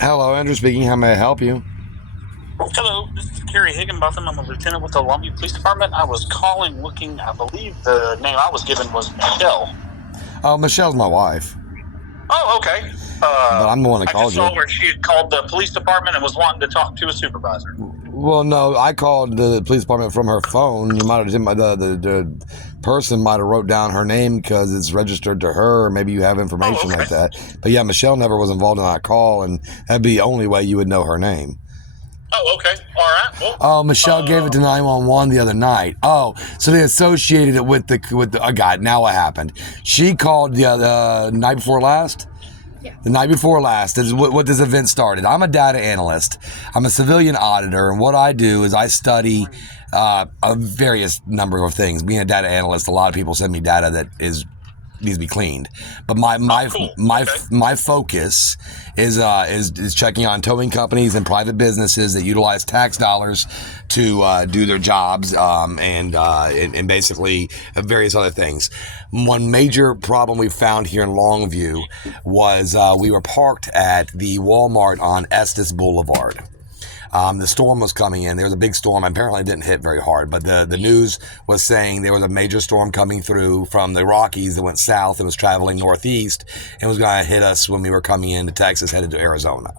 Hello, Andrew speaking. How may I help you? Hello, this is Kerry Higginbothan. I'm a lieutenant with the Longview Police Department. I was calling looking, I believe the name I was given was Michelle. Oh, Michelle's my wife, Oh, okay. but I'm the one that I just called you. saw where she had called the police department and was wanting to talk to a supervisor. Well, no, I called the police department from her phone. You might have the person might have wrote down her name because it's registered to her. Or maybe you have information like that. But yeah, Michelle never was involved in that call, and that'd be the only way you would know her name. Oh, okay. All right. Well, Oh, Michelle gave it to 911 the other night. Oh, so they associated it with the. Oh God, now what happened? She called the night before last. Yeah. The night before last is what this event started. I'm a data analyst. I'm a civilian auditor, and what I do is I study a various number of things. Being a data analyst, a lot of people send me data that needs to be cleaned. But my focus is checking on towing companies and private businesses that utilize tax dollars to do their jobs and basically various other things. One major problem we found here in Longview was we were parked at the Walmart on Estes Boulevard. The storm was coming in. There was a big storm. Apparently it didn't hit very hard, but the news was saying there was a major storm coming through from the Rockies that went south and was traveling northeast and was going to hit us when we were coming into Texas, headed to Arizona.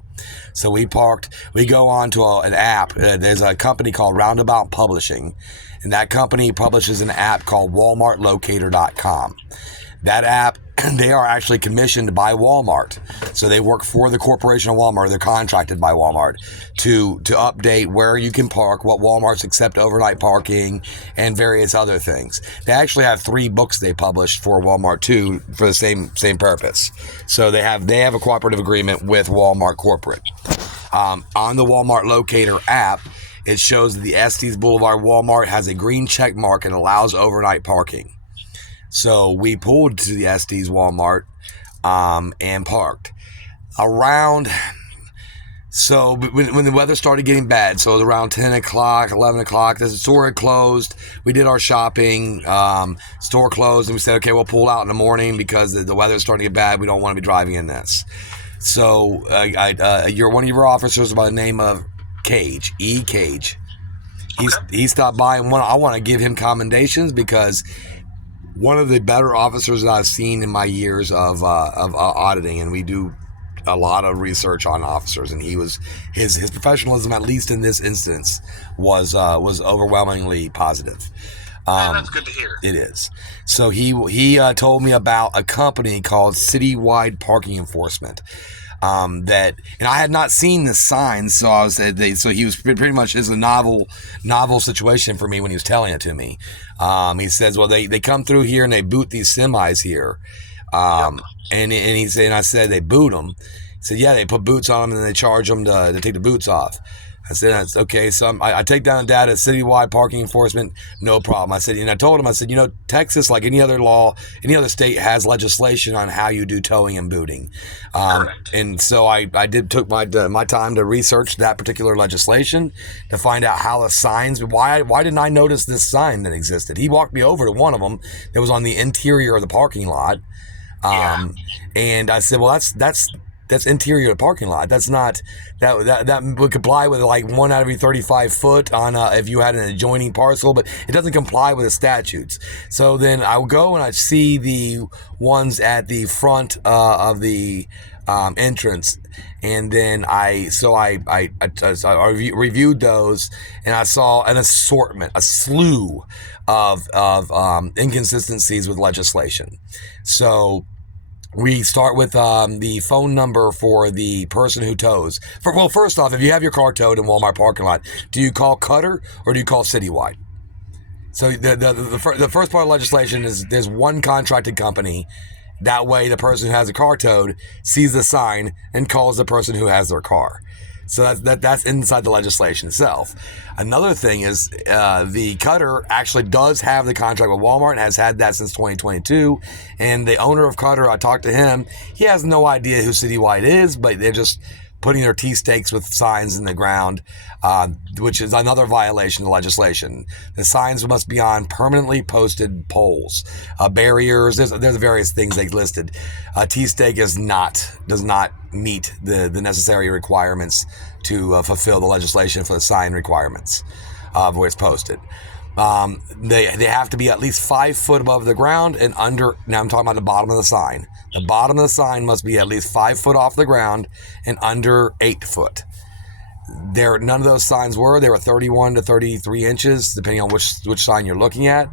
So we parked. We go on to an app. There's a company called Roundabout Publishing, and that company publishes an app called WalmartLocator.com. That app, they are actually commissioned by Walmart. So they work for the corporation of Walmart. They're contracted by Walmart to update where you can park, what Walmarts accept overnight parking, and various other things. They actually have 3 books they publish for Walmart too for the same purpose. So they have a cooperative agreement with Walmart corporate. On the Walmart Locator app, it shows that the Estes Boulevard Walmart has a green check mark and allows overnight parking. So we pulled to the Estes Walmart and parked around. So when the weather started getting bad, so it was around 10 o'clock, 11 o'clock, the store had closed. We did our shopping, store closed, and we said, okay, we'll pull out in the morning because the weather's starting to get bad. We don't want to be driving in this. So you're one of your officers by the name of Cage, E. Cage. He stopped by, and I want to give him commendations because one of the better officers that I've seen in my years of auditing, and we do a lot of research on officers, and his professionalism, at least in this instance, was overwhelmingly positive. that's good to hear. It is. So he told me about a company called Citywide Parking Enforcement. And I had not seen this sign, so he was pretty much, it's a novel situation for me when he was telling it to me. He says, well, they come through here and they boot these semis here. And he said, and I said, they boot them. He said, yeah, they put boots on them and then they charge them to take the boots off. I said, that's okay. So I take down the data, Citywide Parking Enforcement, no problem. I said, and I told him, I said, Texas, like any other law, any other state has legislation on how you do towing and booting. And so I took my time to research that particular legislation to find out how the signs, why didn't I notice this sign that existed? He walked me over to one of them that was on the interior of the parking lot. And I said, well, that's interior of the parking lot. That's not, that would comply with like 1 out of every 35 foot on if you had an adjoining parcel, but it doesn't comply with the statutes. So then I would go and I see the ones at the front of the entrance, and then I reviewed those, and I saw an assortment, a slew of inconsistencies with legislation. So we start with the phone number for the person who tows. First off, if you have your car towed in Walmart parking lot, do you call Cutter or do you call Citywide? So the first part of legislation is there's one contracted company. That way, the person who has a car towed sees the sign and calls the person who has their car. So that's inside the legislation itself. Another thing is the Cutter actually does have the contract with Walmart and has had that since 2022. And the owner of Cutter, I talked to him. He has no idea who Citywide is, but putting their T stakes with signs in the ground, which is another violation of legislation. The signs must be on permanently posted poles, barriers. There's various things they listed. A T stake does not meet the necessary requirements to fulfill the legislation for the sign requirements of where it's posted. They have to be at least 5 foot above the ground and under. Now I'm talking about the bottom of the sign. The bottom of the sign must be at least 5 foot off the ground and under 8 foot. None of those signs were. They were 31 to 33 inches, depending on which sign you're looking at.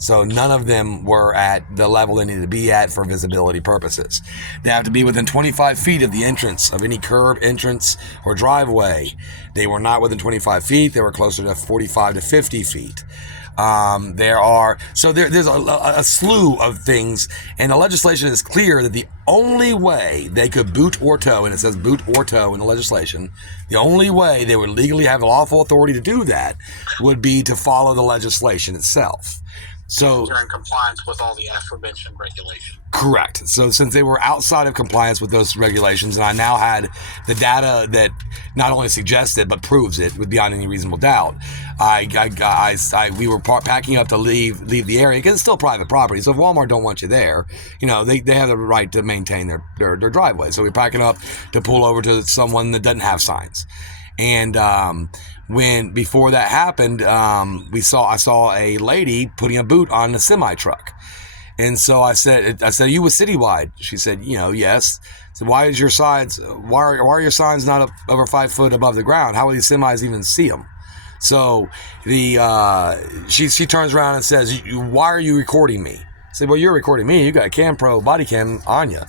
So none of them were at the level they needed to be at for visibility purposes. They have to be within 25 feet of the entrance of any curb, entrance, or driveway. They were not within 25 feet. They were closer to 45 to 50 feet. There's a slew of things, and the legislation is clear that the only way they could boot or tow, and it says boot or tow in the legislation, the only way they would legally have lawful authority to do that would be to follow the legislation itself. So they're in compliance with all the aforementioned regulations. Correct. So since they were outside of compliance with those regulations, and I now had the data that not only suggests it but proves it with beyond any reasonable doubt, we were packing up to leave the area because it's still private property. So if Walmart don't want you there, they have the right to maintain their driveway. So we're packing up to pull over to someone that doesn't have signs. And before that happened, I saw a lady putting a boot on a semi truck, and so I said, "You with Citywide?" She said, "Yes." So why are your signs not up over 5 foot above the ground? How will these semis even see them? So she turns around and says, "Why are you recording me?" I said, "Well, you're recording me. You got a Cam Pro body cam on you."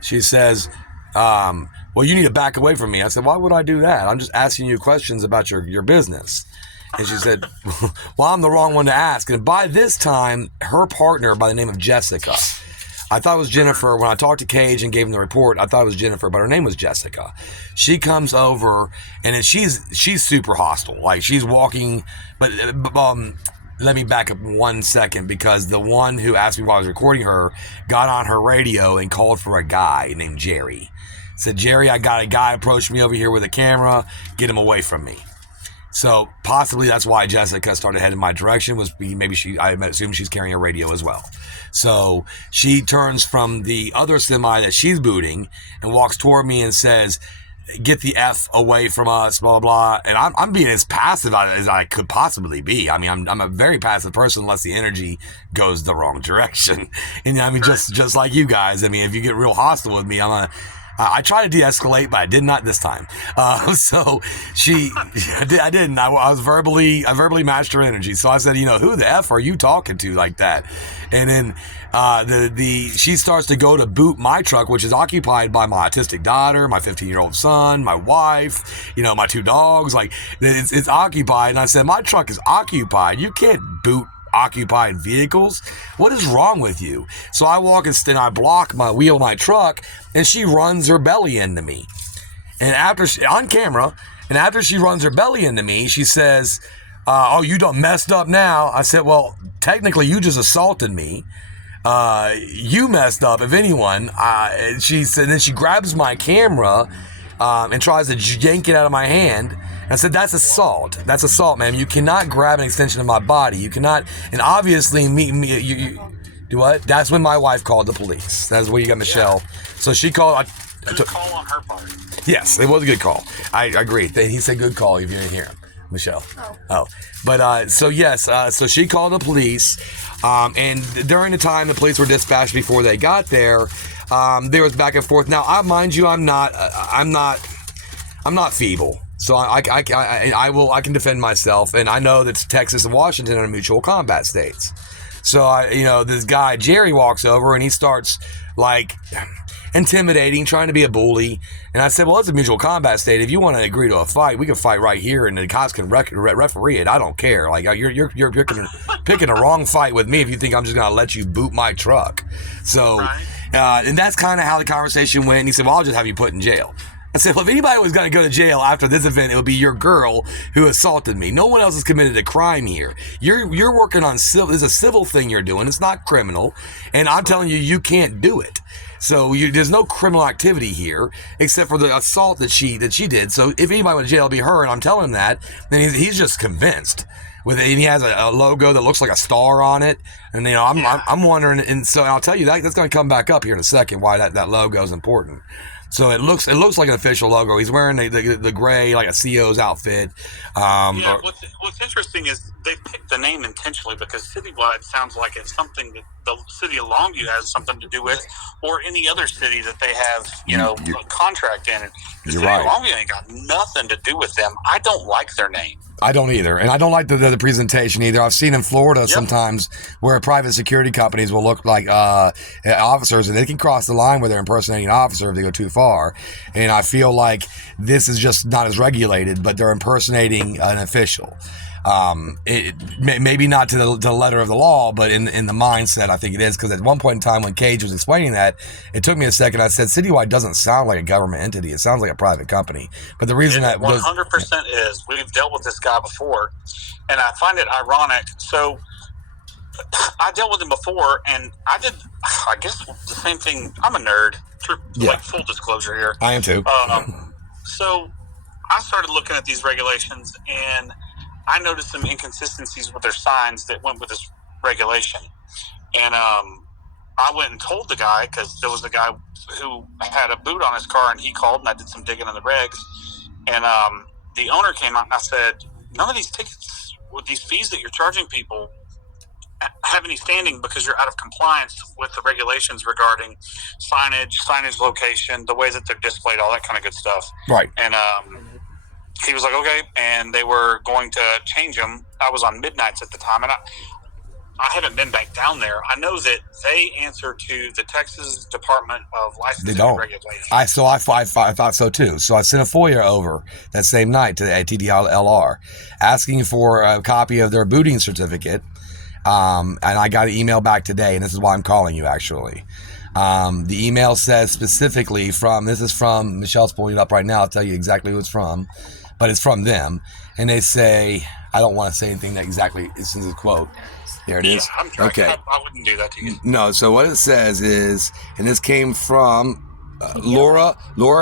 She says, "Well, you need to back away from me." I said, "Why would I do that? I'm just asking you questions about your business." And she said, "Well, I'm the wrong one to ask." And by this time, her partner by the name of Jessica, I thought it was Jennifer. When I talked to Cage and gave him the report, I thought it was Jennifer, but her name was Jessica. She comes over, and she's super hostile. Like, she's walking, but let me back up 1 second, because the one who asked me while I was recording her got on her radio and called for a guy named Jerry. Said, "Jerry, I got a guy approached me over here with a camera. Get him away from me." So possibly that's why Jessica started heading my direction, I assume she's carrying a radio as well. So she turns from the other semi that she's booting and walks toward me and says, "Get the F away from us," blah, blah, blah. And I'm being as passive as I could possibly be. I mean, I'm a very passive person unless the energy goes the wrong direction. And I mean, just like you guys, I mean, if you get real hostile with me, I try to de-escalate, but I did not this time. So I didn't. I verbally matched her energy. So I said, "Who the F are you talking to like that?" And then she starts to go to boot my truck, which is occupied by my autistic daughter, my 15-year-old son, my wife, my 2 dogs. Like, it's occupied. And I said, "My truck is occupied. You can't boot occupied vehicles. What is wrong with you?" So I walk and I block my wheel of my truck, and she runs her belly into me. And on camera, and after she runs her belly into me, she says, "Oh, you done messed up now." I said, "Well, technically you just assaulted me. You messed up, if anyone." She said, then she grabs my camera and tries to yank it out of my hand. I said, "That's assault. That's assault, ma'am. You cannot grab an extension of my body. You cannot." And obviously, you do what? That's when my wife called the police. That's where you got Michelle. Yeah. So she called. Good call on her part. Yes, it was a good call. I agree. He said good call if you didn't hear him, Michelle. Oh. But so yes, so she called the police, and during the time the police were dispatched before they got there, there was back and forth. Now, mind you, I'm not feeble. So I can defend myself, and I know that Texas and Washington are mutual combat states. So this guy Jerry walks over and he starts like intimidating, trying to be a bully. And I said, "Well, it's a mutual combat state. If you want to agree to a fight, we can fight right here, and the cops can referee it. I don't care. Like, you're picking a wrong fight with me if you think I'm just gonna let you boot my truck." So, and that's kind of how the conversation went. And he said, "Well, I'll just have you put in jail." I said, "Well, if anybody was going to go to jail after this event, it would be your girl who assaulted me. No one else has committed a crime here. You're working on civil. It's a civil thing you're doing. It's not criminal. And I'm telling you, you can't do it." So there's no criminal activity here except for the assault that she did. So if anybody went to jail, it'd be her, and I'm telling him that, then he's just convinced. And he has a logo that looks like a star on it, and I'm wondering, and so I'll tell you that's going to come back up here in a second why that logo is important. So it looks like an official logo. He's wearing the gray, like a CO's outfit. What's interesting is they picked the name intentionally because Citywide sounds like it's something that the city of Longview has something to do with, or any other city that they have, a contract in. The city of Longview ain't got nothing to do with them. I don't like their name. I don't either, and I don't like the presentation either. I've seen in Florida sometimes where private security companies will look like officers, and they can cross the line where they're impersonating an officer if they go too far. And I feel like this is just not as regulated, but they're impersonating an official. Maybe not to the letter of the law, but in the mindset, I think it is. Because at one point in time when Cage was explaining that, it took me a second. I said, Citywide doesn't sound like a government entity. It sounds like a private company. But the reason that 100% is we've dealt with this guy before, and I find it ironic. So I dealt with him before, and I did, I guess, the same thing. I'm a nerd. Like full disclosure here. I am too. So I started looking at these regulations, and I noticed some inconsistencies with their signs that went with this regulation. And I went and told the guy, because there was a guy who had a boot on his car, and he called, and I did some digging in the regs. And the owner came out, and I said, none of these tickets with these fees that you're charging people have any standing because you're out of compliance with the regulations regarding signage location, the way that they're displayed, all that kind of good stuff. Right. And he was like, okay, and they were going to change them. I was on midnights at the time, and I haven't been back down there. I know that they answer to the Texas Department of Licensing and Regulation. I thought so too. So I sent a FOIA over that same night to the TDLR asking for a copy of their booting certificate. And I got an email back today, and this is why I'm calling you, actually. The email says specifically this is from, Michelle's pulling it up right now. I'll tell you exactly who it's from, but it's from them. And they say, I don't want to say anything that exactly is in the quote. There it is. I'm trying. Okay. I wouldn't do that to you. No, so what it says is, and this came from Laura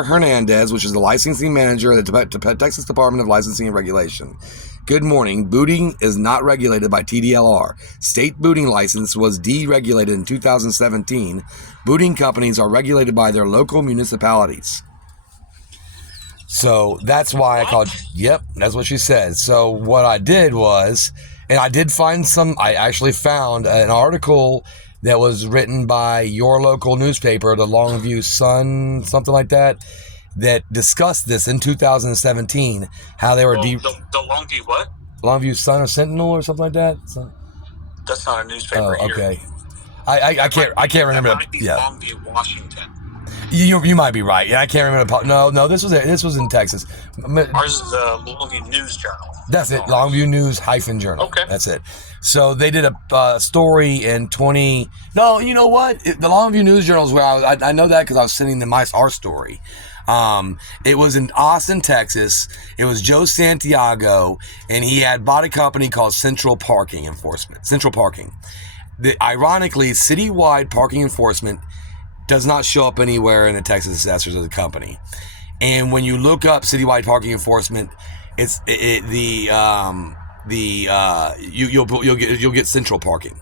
Hernandez, which is the licensing manager of the Texas Department of Licensing and Regulation. Good morning. Booting is not regulated by TDLR. State booting license was deregulated in 2017. Booting companies are regulated by their local municipalities. So that's why I called. Yep, that's what she said. So what I did was, and I did find I actually found an article that was written by your local newspaper, the Longview Sun, something like that discussed this in 2017, how they were the Longview what? Longview Sun or Sentinel or something like that. That's not a newspaper here. Okay. I can't remember. That might be Longview, Washington. You might be right. Yeah, I can't remember. No, this was in Texas. Ours is the Longview News Journal. That's it. Longview News -Journal. Okay. That's it. So they did a story in 20. No, you know what? The Longview News Journal is where I know that because I was sending them our story. It was in Austin, Texas. It was Joe Santiago, and he had bought a company called Central Parking Enforcement. Central Parking. Ironically, Citywide Parking Enforcement does not show up anywhere in the Texas assessors as a company. And when you look up Citywide Parking Enforcement, you'll get Central Parking.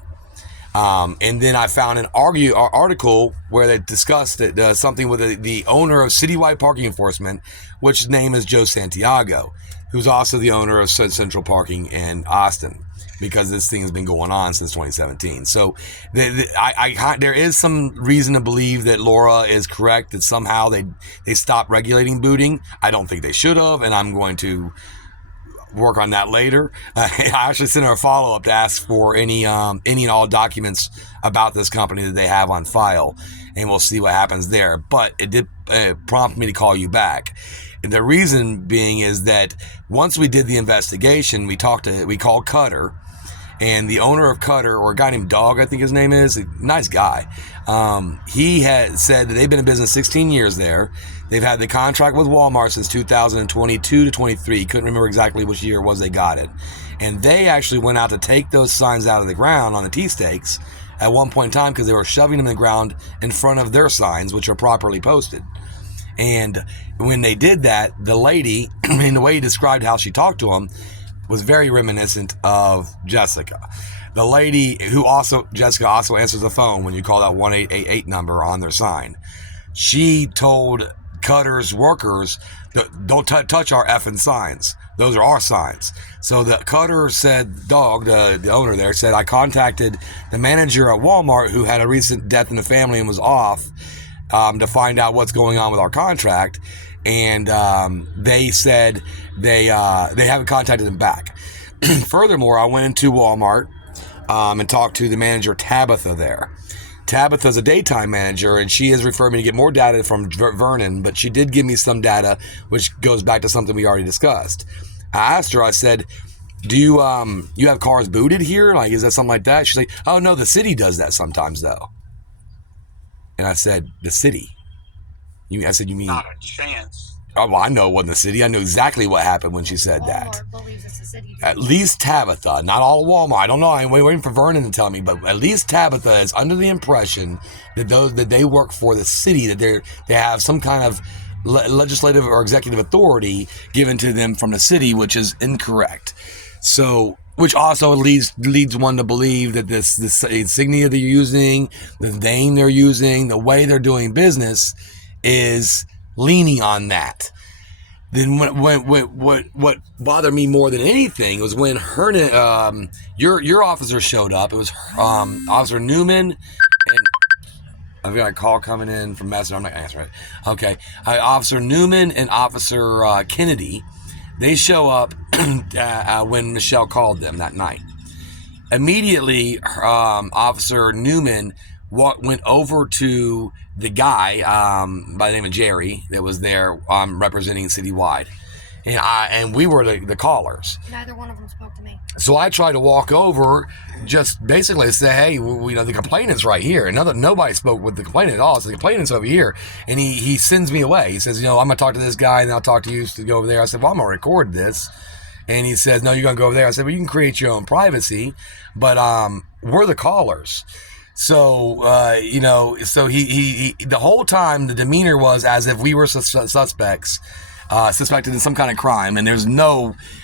And then I found an article where they discussed something with the owner of Citywide Parking Enforcement, which name is Joe Santiago, who's also the owner of Central Parking in Austin, because this thing has been going on since 2017. So there is some reason to believe that Laura is correct, that somehow they stopped regulating booting. I don't think they should have, and I'm going to work on that later. I actually sent her a follow-up to ask for any and all documents about this company that they have on file, and we'll see what happens there. But it did prompt me to call you back. And the reason being is that once we did the investigation, we called Cutter, and the owner of Cutter, or a guy named Dog, I think his name is, a nice guy. He had said that they've been in business 16 years there. They've had the contract with Walmart since 2022 to 23. Couldn't remember exactly which year it was they got it. And they actually went out to take those signs out of the ground on the T-stakes at one point in time because they were shoving them in the ground in front of their signs, which are properly posted. And when they did that, the lady, in the way he described how she talked to him, was very reminiscent of Jessica. The lady Jessica also answers the phone when you call that 1888 number on their sign. She told Cutter's workers, don't touch our effing signs. Those are our signs. So the Cutter said, the owner there said, I contacted the manager at Walmart who had a recent death in the family and was off to find out what's going on with our contract. And they said they haven't contacted him back. Furthermore, I went into Walmart and talked to the manager, Tabitha, there. Tabitha's a daytime manager, and she has referred me to get more data from Vernon, but she did give me some data, which goes back to something we already discussed. I asked her, I said, do you have cars booted here? Like, is that something like that? She's like, oh, no, the city does that sometimes, though. And I said, the city? I said, you mean? Not a chance. Oh, well, I know it wasn't the city. I knew exactly what happened when she said that. Walmart believes it's the city. At least Tabitha, not all of Walmart. I don't know. I'm waiting for Vernon to tell me, but at least Tabitha is under the impression that they work for the city, that they have some kind of legislative or executive authority given to them from the city, which is incorrect. So, which also leads one to believe that this insignia they're using, the name they're using, the way they're doing business is leaning on that. Then what bothered me more than anything was when your officer showed up. It was Officer Newman, and I've got a call coming in from Messenger. I'm not answering it. Okay, Officer Newman and Officer Kennedy, they show up when Michelle called them that night. Immediately, Officer Newman went over to the guy by the name of Jerry that was there representing Citywide, and we were the callers. Neither one of them spoke to me. So I tried to walk over, just basically say, hey, the complainant's right here. And nobody spoke with the complainant at all. So the complainant's over here, and he sends me away. He says, I'm going to talk to this guy, and then I'll talk to you to go over there. I said, well, I'm going to record this. And he says, no, you're going to go over there. I said, well, you can create your own privacy, but we're the callers. So, so he the whole time the demeanor was as if we were suspected in some kind of crime, and there's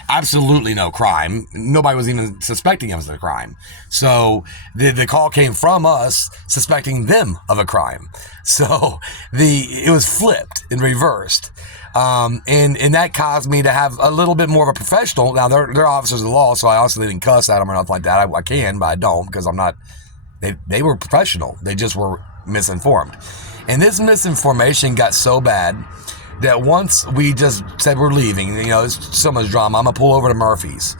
absolutely no crime. Nobody was even suspecting us of a crime. So the call came from us suspecting them of a crime. So it was flipped and reversed. And that caused me to have a little bit more of a professional. Now they're officers of the law, so I also didn't cuss at them or nothing like that. I can, but I don't, because I'm not. They were professional. They just were misinformed. And this misinformation got so bad that once we just said we're leaving, it's so much drama, I'm going to pull over to Murphy's.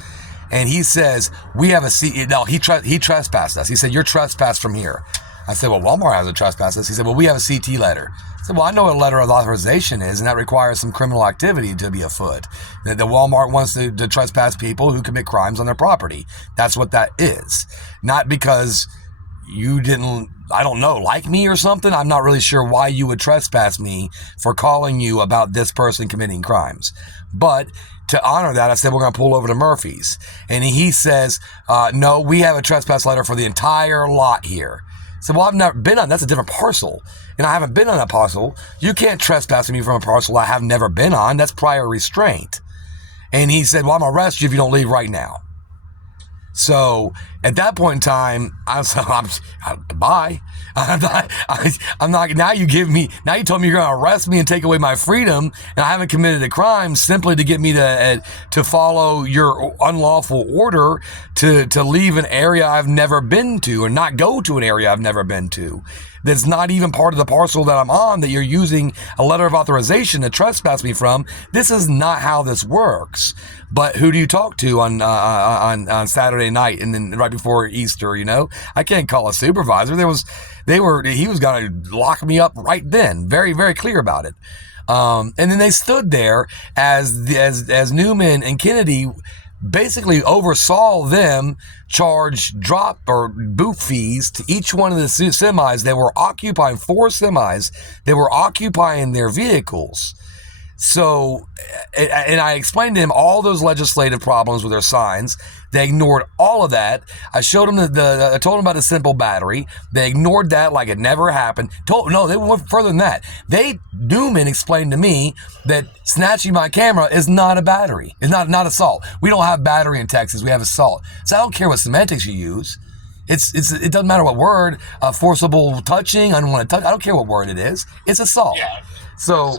And he says, we have he trespassed us. He said, you're trespassed from here. I said, well, Walmart has a trespass us. He said, well, we have a CT letter. I said, well, I know what a letter of authorization is, and that requires some criminal activity to be afoot. The Walmart wants to trespass people who commit crimes on their property. That's what that is. Not because you didn't, I don't know, like me or something. I'm not really sure why you would trespass me for calling you about this person committing crimes. But to honor that, I said, we're going to pull over to Murphy's. And he says, no, we have a trespass letter for the entire lot here. I said, well, I've never been on, that's a different parcel. And I haven't been on that parcel. You can't trespass me from a parcel I have never been on. That's prior restraint. And he said, well, I'm going to arrest you if you don't leave right now. So at that point in time, bye. I'm not. Now you told me you're going to arrest me and take away my freedom, and I haven't committed a crime simply to get me to follow your unlawful order to leave an area I've never been to, or not go to an area I've never been to. That's not even part of the parcel that I'm on, that you're using a letter of authorization to trespass me from. This is not how this works. But who do you talk to on Saturday night and then right before Easter? I can't call a supervisor. He was gonna lock me up right then. Very, very clear about it. And then they stood there as Newman and Kennedy basically oversaw them charge drop or boot fees to each one of the semis. They were occupying 4 semis. They were occupying their vehicles. So, and I explained to him all those legislative problems with their signs. They ignored all of that. I showed them I told them about the simple battery. They ignored that like it never happened. No, they went further than that. Newman explained to me that snatching my camera is not a battery. It's not assault. We don't have battery in Texas. We have assault. So I don't care what semantics you use. It doesn't matter what word, forcible touching, unwanted touch. I don't care what word it is. It's assault. Yeah. So.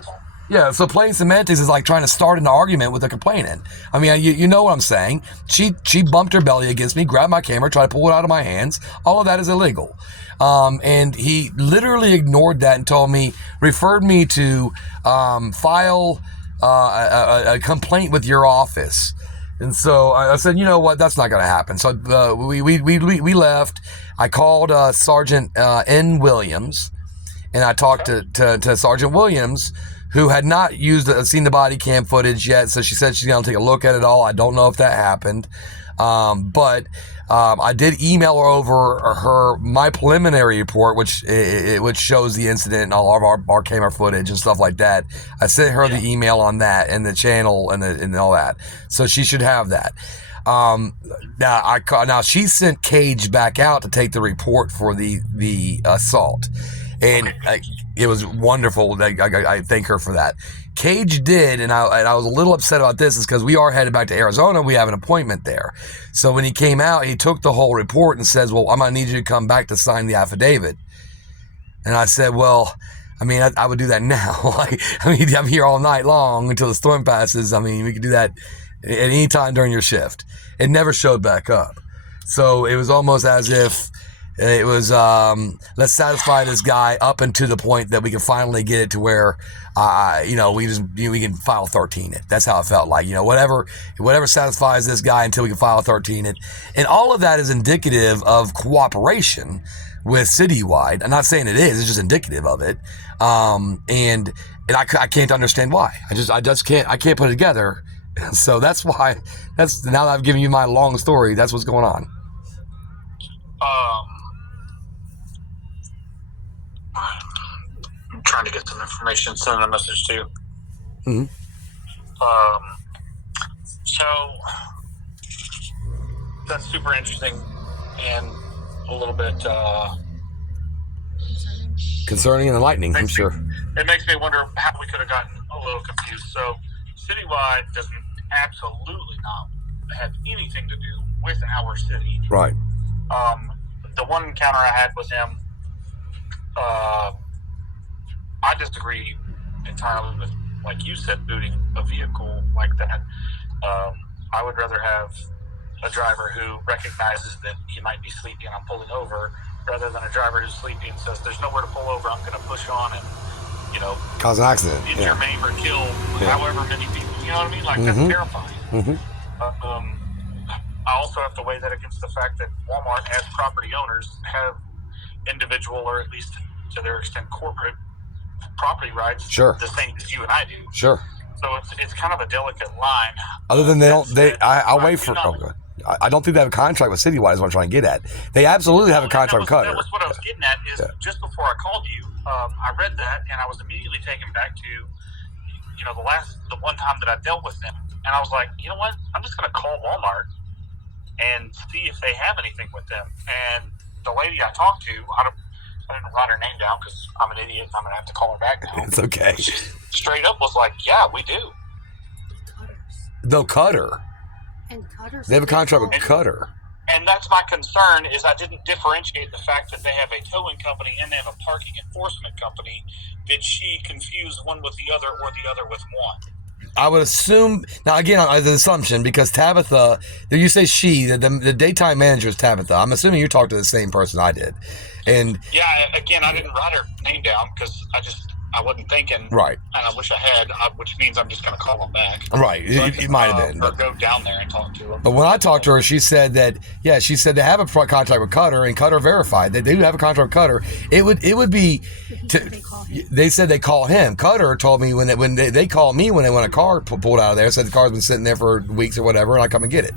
Yeah, so plain semantics is like trying to start an argument with a complainant. I mean, you know what I'm saying. She bumped her belly against me, grabbed my camera, tried to pull it out of my hands. All of that is illegal. And he literally ignored that and referred me to file a complaint with your office. And so I said, you know what, that's not going to happen. So we left. I called Sergeant N. Williams, and I talked to Sergeant Williams, who had not seen the body cam footage yet. So she said she's going to take a look at it all. I don't know if that happened. But I did email her over my preliminary report, which shows the incident and all of our camera footage and stuff like that. I sent her the email on that and the channel and all that. So she should have that. Now she sent Cage back out to take the report for the assault. And it was wonderful. I thank her for that. Cage did, and I was a little upset about this, is because we are headed back to Arizona. We have an appointment there. So when he came out, he took the whole report and says, well, I'm going to need you to come back to sign the affidavit. And I said, well, I mean, I would do that now. I'm here all night long until the storm passes. I mean, we could do that at any time during your shift. It never showed back up. So it was almost as if it was, let's satisfy this guy up and to the point that we can finally get it to where, we can file 13 it. That's how it felt like, whatever satisfies this guy until we can file 13 it. And all of that is indicative of cooperation with Citywide. I'm not saying it is, it's just indicative of it. And I can't understand why. I can't put it together. So that's why, now that I've given you my long story, that's what's going on. I'm trying to get some information, sending a message to you. Mm-hmm. So that's super interesting and a little bit concerning and enlightening, I'm sure. It makes me wonder how we could have gotten a little confused. So Citywide doesn't absolutely not have anything to do with our city. Right. The one encounter I had with him, I disagree entirely with, like you said, booting a vehicle like that. I would rather have a driver who recognizes that he might be sleepy and I'm pulling over, rather than a driver who's sleepy and says, there's nowhere to pull over, I'm going to push on and, cause an accident. Injure, maim, or kill however many people. You know what I mean? Like, that's terrifying. Mm-hmm. I also have to weigh that against the fact that Walmart, as property owners, have individual, or at least to their extent corporate, property rights the same as you and I do. Sure. So it's kind of a delicate line. Other than I'll wait for. I don't think they have a contract with Citywide is what I'm trying to get at. They absolutely have a contract with Cutter. That was what I was getting at, is just before I called you, I read that and I was immediately taken back to, the one time that I dealt with them. And I was like, you know what? I'm just going to call Walmart and see if they have anything with them. And the lady I talked to, I didn't write her name down because I'm an idiot and I'm going to have to call her back now. It's okay. She straight up was like, yeah, we do. No, Cutter. And Cutter's They have a contract with Cutter. And that's my concern, is I didn't differentiate the fact that they have a towing company and they have a parking enforcement company. Did she confuse one with the other or the other with one? I would assume, now again, as an assumption, because Tabitha, you say she, the daytime manager is Tabitha. I'm assuming you talked to the same person I did. And yeah, again, I didn't write her name down because I wasn't thinking. Right. And I wish I had, which means I'm just going to call them back. Right. So it might have been. Or go down there and talk to them. But when I talked to her, she said that, she said they have a contract with Cutter, and Cutter verified that they do have a contract with Cutter. It would be, they said they call him. Cutter told me when they call me when they want a car pulled out of there, said the car's been sitting there for weeks or whatever, and I come and get it.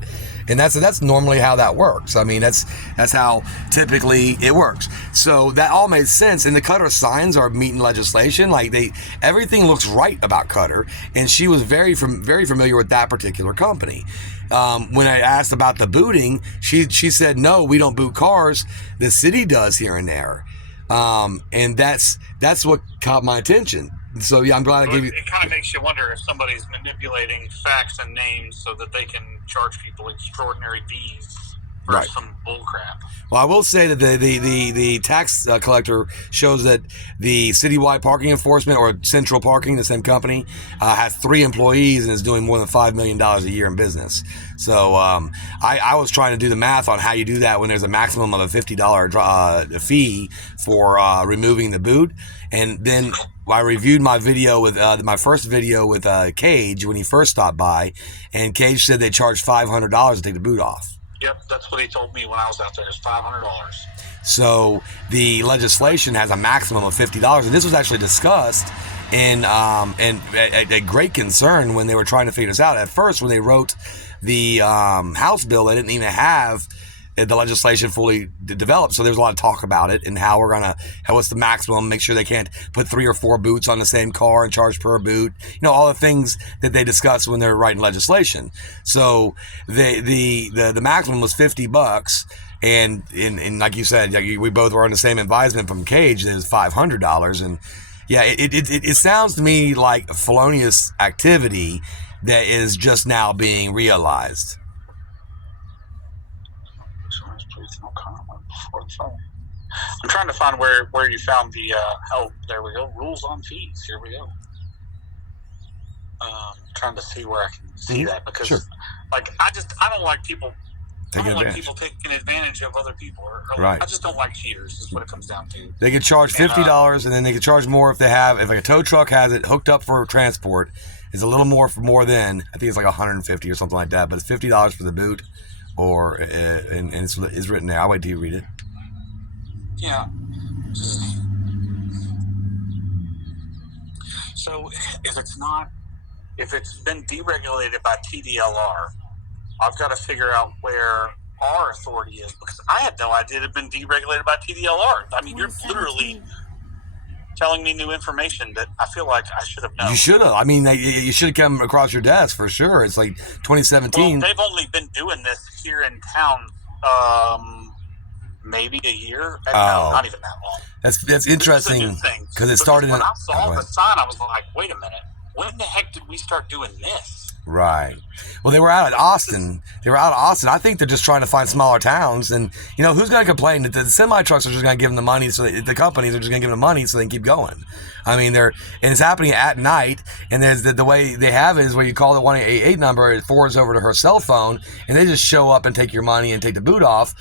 And that's normally how that works. I mean, that's how typically it works. So that all made sense. And the Cutter signs are meeting legislation. legislation. Like everything looks right about Cutter, and she was very familiar with that particular company. When I asked about the booting, she said, no, we don't boot cars. The city does here and there. And that's what caught my attention. So yeah, I'm glad I gave you. It kind of makes you wonder if somebody's manipulating facts and names so that they can charge people extraordinary fees for some bullcrap. Well, I will say that the tax collector shows that the Citywide Parking Enforcement, or Central Parking, the same company, has 3 employees and is doing more than $5 million a year in business. So I was trying to do the math on how you do that when there's a maximum of a $50 fee for removing the boot. And then I reviewed my video with my first video with Cage when he first stopped by, and Cage said they charged $500 to take the boot off. Yep, that's what he told me when I was out there. It's $500. So the legislation has a maximum of $50, and this was actually discussed and a great concern when they were trying to figure this out. At first, when they wrote the House bill, they didn't even have the legislation fully developed. So there's a lot of talk about it and how what's the maximum, make sure they can't put 3 or 4 boots on the same car and charge per boot, all the things that they discuss when they're writing legislation. So the maximum was $50. And like you said, we both were on the same advisement from Cage that it was $500. And yeah, it sounds to me like felonious activity that is just now being realized. I'm trying to find where you found the there we go, rules on fees. Here we go. Trying to see where I can see that, because I don't like people taking advantage of other people, or right. I just don't like cheaters is what it comes down to. They could charge $50 and then they could charge more if like a tow truck has it hooked up for transport. It's a little more than, I think it's like $150 or something like that, but it's $50 for the boot, or and it's written there. I'll wait till you read it. Yeah. So if it's been deregulated by TDLR, I've got to figure out where our authority is, because I had no idea it had been deregulated by TDLR. I mean, you're literally telling me new information that I feel like I should have known. You should have. I mean, you should have come across your desk for sure. It's like 2017. Well, they've only been doing this here in town maybe a year. No, not even that long. That's interesting, because it started. When I saw the sign, I was like, "Wait a minute! When the heck did we start doing this?" Right. Well, they were out of Austin. I think they're just trying to find smaller towns, and who's going to complain that the semi trucks are just going to give them the money, so the companies are just going to give them the money so they can keep going. I mean, and it's happening at night, and there's the way they have it is where you call the 1-888 number, it forwards over to her cell phone, and they just show up and take your money and take the boot off.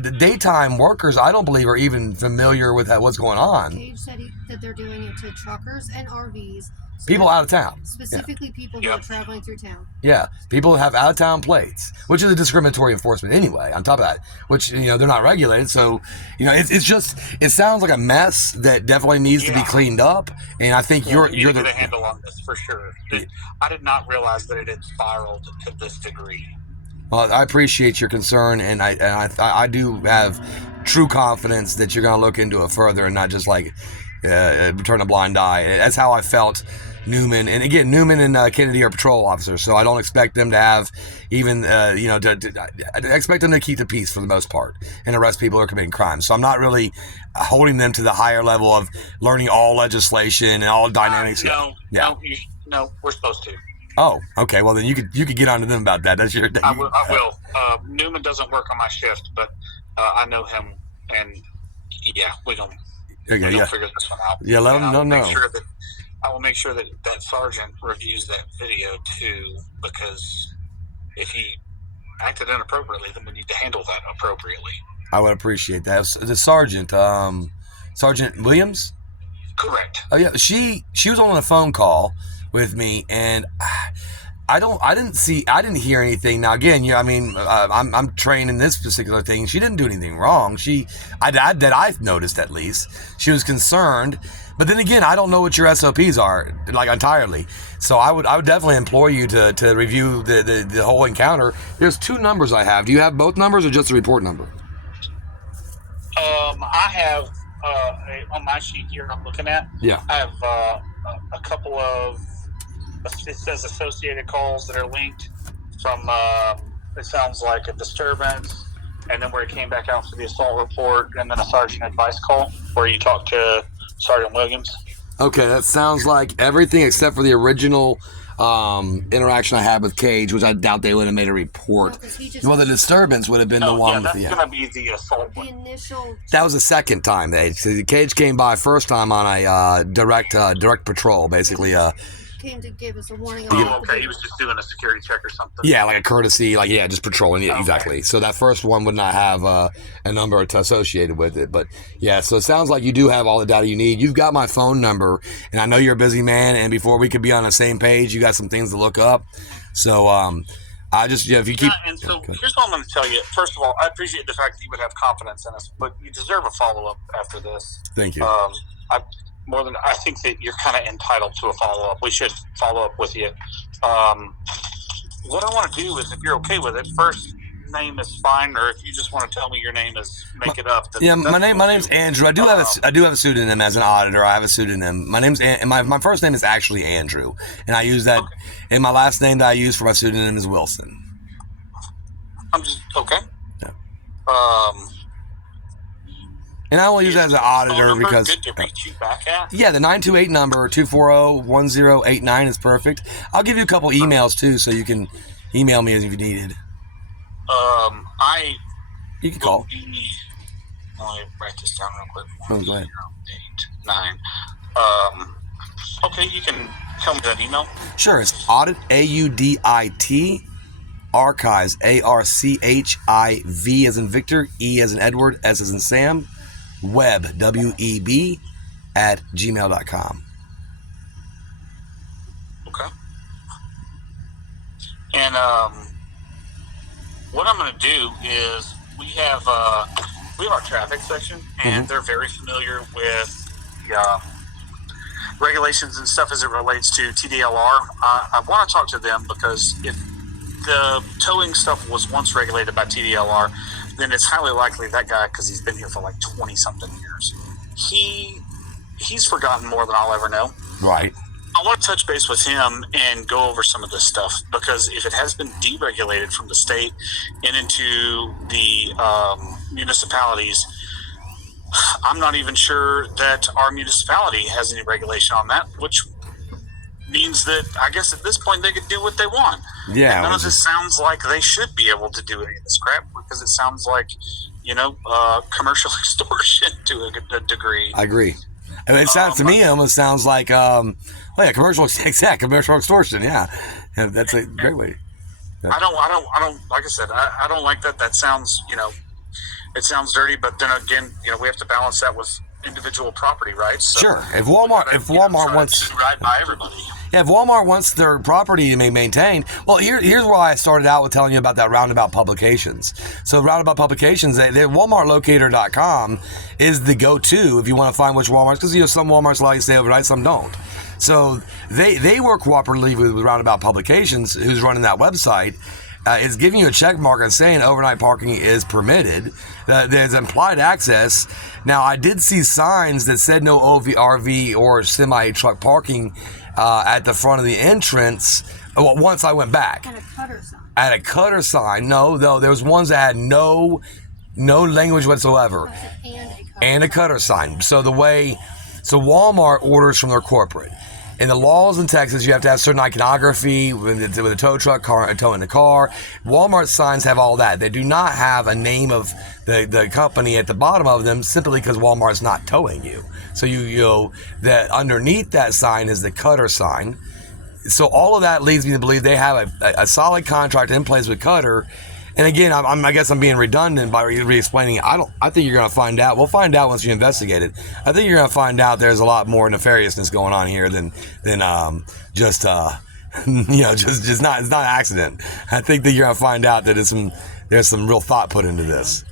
The daytime workers, I don't believe, are even familiar with what's going on. Cage said that they're doing it to truckers and RVs. So people out of town. Specifically people who are traveling through town. Yeah, people who have out-of-town plates, which is a discriminatory enforcement anyway, on top of that, which, they're not regulated. So, it sounds like a mess that definitely needs to be cleaned up. And I think you're the handle on this for sure. I did not realize that it had spiraled to this degree. Well, I appreciate your concern, and I do have true confidence that you're going to look into it further and not just turn a blind eye. That's how I felt. Newman, and again, Newman and Kennedy are patrol officers, so I don't expect them to have even, I expect them to keep the peace for the most part and arrest people who are committing crimes. So I'm not really holding them to the higher level of learning all legislation and all dynamics. No, we're supposed to. Oh, okay. Well, then you could get on to them about that. That's your. I will. Newman doesn't work on my shift, but I know him, and we're gonna figure this one out. Yeah, let them know. I will make sure that sergeant reviews that video too, because if he acted inappropriately, then we need to handle that appropriately. I would appreciate that. The sergeant, Sergeant Williams? Correct. Oh yeah, she was on a phone call with me, and I didn't hear anything. Now again, I'm trained in this particular thing. She didn't do anything wrong. That I've noticed at least. She was concerned. But then again, I don't know what your SOPs are, entirely. So I would definitely implore you to review the whole encounter. There's 2 numbers I have. Do you have both numbers or just the report number? I have on my sheet here I'm looking at. Yeah. I have a couple of, it says associated calls that are linked from, it sounds like a disturbance, and then where it came back out for the assault report, and then a sergeant advice call where you talk to Sergeant Williams. Okay, that sounds like everything except for the original interaction I had with Cage, which I doubt they would have made a report. Well, the disturbance would have been the one. That's going to be the assault one. The initial. That was the second time. Cage came by first time on a direct patrol, basically. Came to give us a warning. Oh, okay. He was just doing a security check or something. Yeah, like a courtesy, just patrolling. Yeah, exactly. So that first one would not have a number associated with it. But yeah, so it sounds like you do have all the data you need. You've got my phone number, and I know you're a busy man. And before we could be on the same page, you got some things to look up. So I just, if you keep. And so here's what I'm going to tell you. First of all, I appreciate the fact that you would have confidence in us, but you deserve a follow up after this. Thank you. I think that you're kind of entitled to a follow-up. We should follow up with you. What I want to do is, if you're okay with it, first name is fine, or if you just want to tell me your name is, make it up. Yeah, my name's Andrew. I do have a pseudonym as an auditor. I have a pseudonym. My first name is actually Andrew, and I use that. Okay. And my last name that I use for my pseudonym is Wilson. I'm just okay. Yeah. And I will use that as an auditor because. Good to reach you back at? Yeah, the 928 number 240-1089 is perfect. I'll give you a couple emails too, so you can email me if you needed. You can call. Let me write this down real quick. Oh, go ahead. 889. Okay, you can tell me that email. Sure, it's audit AUDIT archives ARCHIV as in Victor, E as in Edward, S as in Sam. Web, WEB, at gmail.com. Okay. And what I'm going to do is we have our traffic section, and they're very familiar with regulations and stuff as it relates to TDLR. I want to talk to them because if the towing stuff was once regulated by TDLR, then it's highly likely that guy, because he's been here for like 20-something years, he's forgotten more than I'll ever know. Right. I want to touch base with him and go over some of this stuff, because if it has been deregulated from the state and into the municipalities, I'm not even sure that our municipality has any regulation on that, which means that I guess at this point they could do what they want. Yeah. And none of this sounds like they should be able to do any of this crap, because it sounds like, commercial extortion to a degree. I agree. I mean, it sounds to me, it almost sounds like, commercial extortion. Yeah. That's a great way. Yeah. I don't, like I said, I don't like that. That sounds, it sounds dirty, but then again, we have to balance that with individual property rights. So sure. If Walmart wants right by everybody. Yeah, if Walmart wants their property to be maintained, well, here's why I started out with telling you about that Roundabout Publications. So Roundabout Publications, WalmartLocator.com is the go-to if you want to find which Walmarts, because some Walmarts allow you to stay overnight, some don't. So they work cooperatively with Roundabout Publications, who's running that website. It's giving you a check mark and saying overnight parking is permitted. There's implied access. Now, I did see signs that said no RV or semi-truck parking at the front of the entrance. Well, once I went back. And a cutter sign. At a cutter sign. No, though, there was ones that had no language whatsoever. And a cutter sign. So Walmart orders from their corporate. In the laws in Texas, you have to have certain iconography with a tow truck, towing the car. Walmart signs have all that. They do not have a name of the company at the bottom of them, simply because Walmart's not towing you. So that underneath that sign is the cutter sign. So all of that leads me to believe they have a solid contract in place with Cutter. And again, I guess I'm being redundant by re-explaining. I think you're going to find out. We'll find out once you investigate it. I think you're going to find out there's a lot more nefariousness going on here than just not. It's not an accident. I think that you're going to find out that there's some real thought put into this.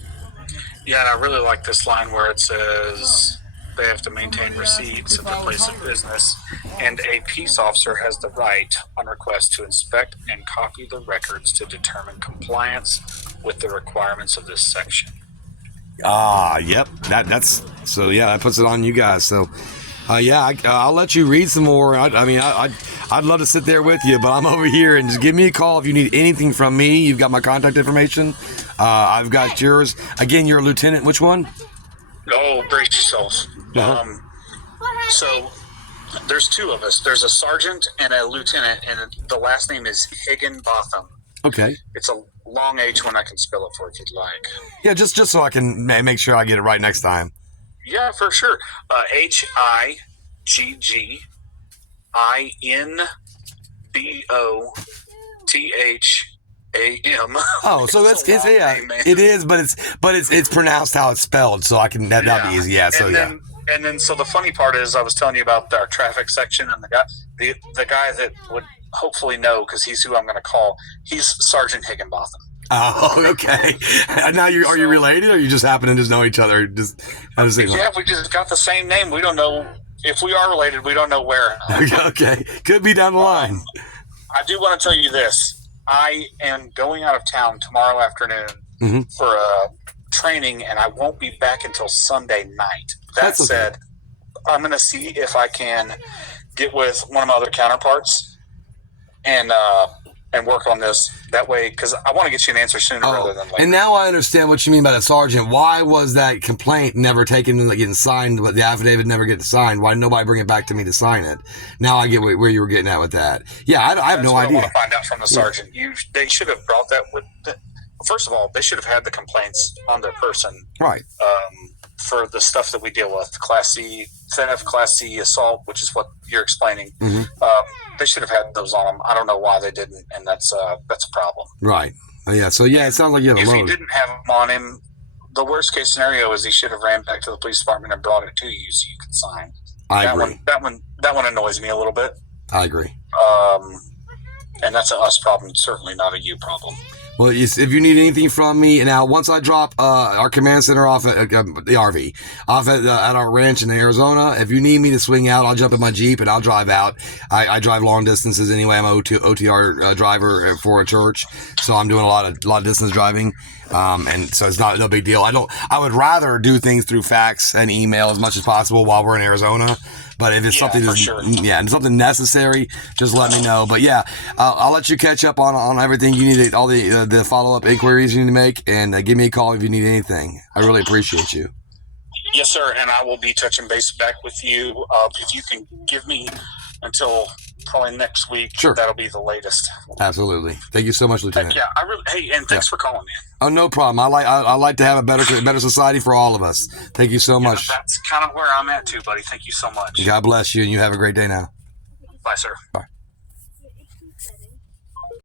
Yeah, and I really like this line where it says they have to maintain receipts at the place of business, and a peace officer has the right, on request, to inspect and copy the records to determine compliance with the requirements of this section. Yep. That's so. Yeah, that puts it on you guys. So, I'll let you read some more. I'd love to sit there with you, but I'm over here, and just give me a call if you need anything from me. You've got my contact information. I've got yours. Again, you're a lieutenant. Which one? Oh, brace yourself. Uh-huh. So there's two of us. There's a sergeant and a lieutenant, and the last name is Higginbothan. Okay. It's a long H when I can spell it for if you'd like. Yeah, just so I can make sure I get it right next time. Yeah, for sure. Higginbotham. Oh, so that's name, it is, but it's pronounced how it's spelled, so I can that'd be easy. Yeah, so And then so the funny part is I was telling you about our traffic section, and the guy that would hopefully know, because he's who I'm going to call. He's Sergeant Higginbothan. Oh, okay. Now are you related, or you just happen to just know each other? Yeah, we just got the same name. We don't know if we are related. We don't know where. Okay, could be down the line. I do want to tell you this. I am going out of town tomorrow afternoon for a training, and I won't be back until Sunday night. That said, I'm going to see if I can get with one of my other counterparts and work on this that way, because I want to get you an answer sooner rather than later. And now I understand what you mean by the sergeant. Why was that complaint never taken and getting signed, but the affidavit never get signed? Why did nobody bring it back to me to sign it? Now I get where you were getting at with that. Yeah, I have no idea. I want to find out from the sergeant. They should have brought that with. First of all, they should have had the complaints on their person, right? For the stuff that we deal with, Class C theft, Class C assault, which is what you're explaining. They should have had those on them. I don't know why they didn't, and that's a problem. Right. Yeah. So it sounds like you have a load. If he didn't have them on him, the worst case scenario is he should have ran back to the police department and brought it to you so you can sign. I agree. That one annoys me a little bit. I agree. And that's a us problem, certainly not a you problem. Well, if you need anything from me, now once I drop our command center off at the RV, off at our ranch in Arizona, if you need me to swing out, I'll jump in my Jeep and I'll drive out. I drive long distances anyway. I'm an OTR driver for a church, so I'm doing a lot of distance driving, and so it's no big deal. I would rather do things through fax and email as much as possible while we're in Arizona. But if it's something and something necessary, just let me know. But yeah, I'll let you catch up on everything you need, all the follow-up inquiries you need to make, and give me a call if you need anything. I really appreciate you. Yes, sir, and I will be touching base back with you. If you can give me until probably next week, sure, that'll be the latest. Absolutely. Thank you so much, Lieutenant. Heck yeah, and thanks for calling me. Oh, no problem. I like to have a better society for all of us. Thank you so much. That's kind of where I'm at too, buddy. Thank you so much. God bless you, and you have a great day now. Bye, sir. Bye.